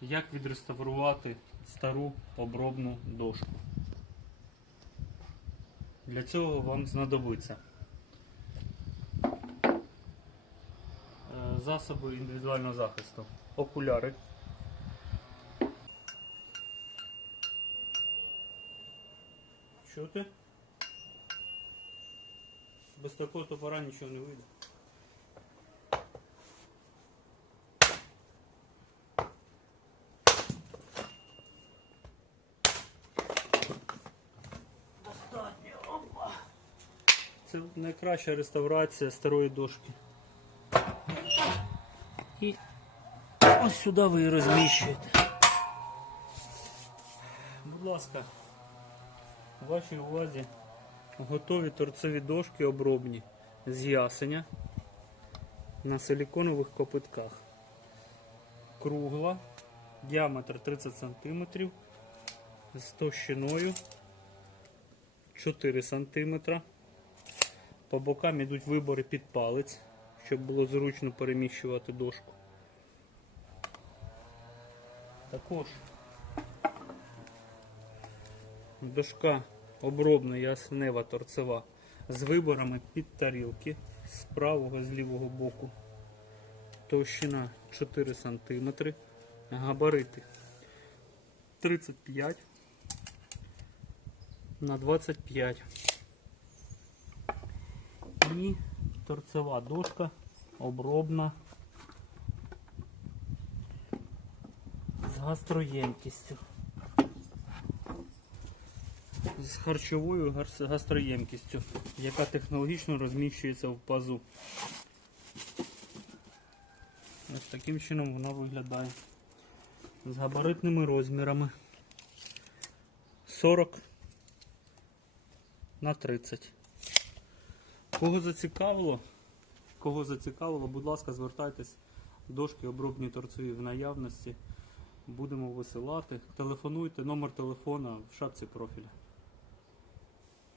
Як відреставрувати стару обробну дошку? Для цього вам знадобиться е, засоби індивідуального захисту, окуляри. Чути? Без такого топора нічого не вийде. Це найкраща реставрація старої дошки. І ось сюди ви її розміщуєте. Будь ласка, у вашій увазі готові торцеві дошки обробні з ясеня на силіконових копитках. Кругла, діаметр 30 см, з товщиною 4 см. По бокам йдуть вибори під палець, щоб було зручно переміщувати дошку. Також дошка обробна ясенева торцева з виборами під тарілки з правого з лівого боку. Товщина 4 см, габарити 35 на 25 і торцева дошка обробна з гастроємкістю. З харчовою гастроємкістю, яка технологічно розміщується в пазу. Ось таким чином вона виглядає. З габаритними розмірами 40 на 30. Кого зацікавило, кого зацікавило, будь ласка, звертайтесь. Дошки обробні торцеві в наявності. Будемо висилати. Телефонуйте, номер телефона в шапці профіля.